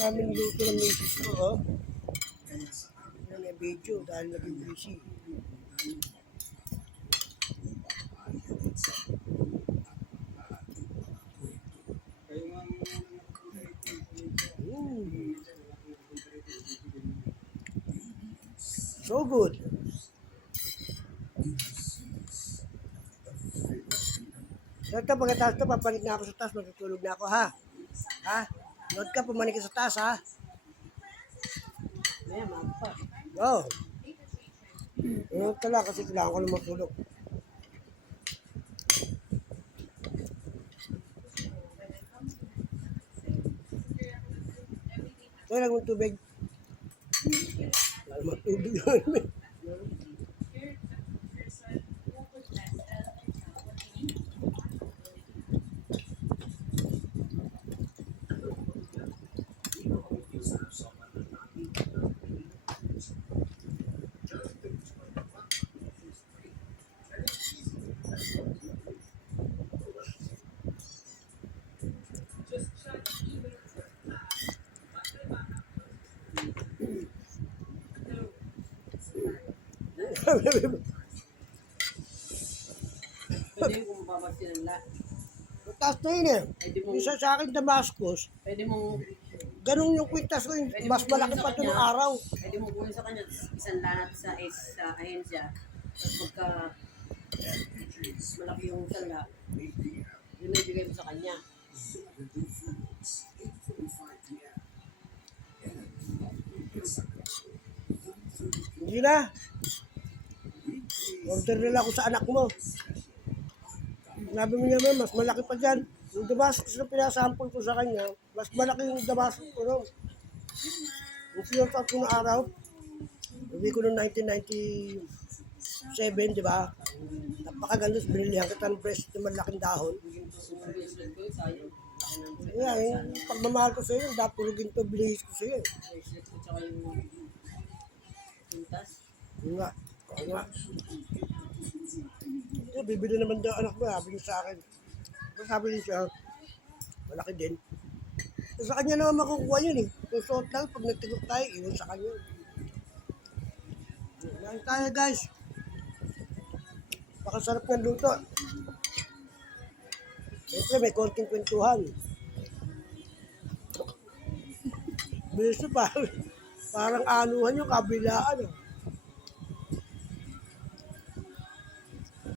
namin luto ng misis ko, oh. Yan yung video dahil naging busy. Mm. So good. Ito, pagkatapos ito, papanik na ako sa taas, matutulog na ako, ha? Ha? Nood ka, pumanik ka sa taas, ha? Maya, magpa. Oo. Oh. Ano tala kasi kailangan ko na matulog. Ito lang yung tubig. Wala naman Pwede kung babagsin lang. Taas na yun eh. Pwede mong, Isa sa akin Damascus, pwede mong, ganun yung kwintas ko, yung mas malaki pa ito ng araw. pwede mong kunin sa kanya isang lanat sa is sa ahensya. Tapos pagka malaki yung sala, yun may bigay mo sa kanya. Hindi na. Order nila ako sa anak mo. Sabi mo niya, "Ma'am, mas malaki pa dyan. Yung Damascus na pinasample ko sa kanya, mas malaki yung Damascus ko ron. Yung sinunod ko na araw, sabi ko noong 1997, di ba? Napakaganda, binilihan kita ng breast na malaking dahon. Kaya, yung pagmamahal ko sa iyo, dapulugin to, bilihis ko sa iyo. tsaka yung nga. Nga. Eh, bibili naman daw anak mo, sabi niya sa akin. Sabi niya siya, malaki din. So, sa kanya naman makukuha yun eh. Susuot lang, pag nagtigok tayo, iwan sa kanya. Yan tayo guys. Pakasarap ng luto. Siyempre, may konting kwentuhan. Bilis na parang, parang anuhan yung kabilaan. Eh.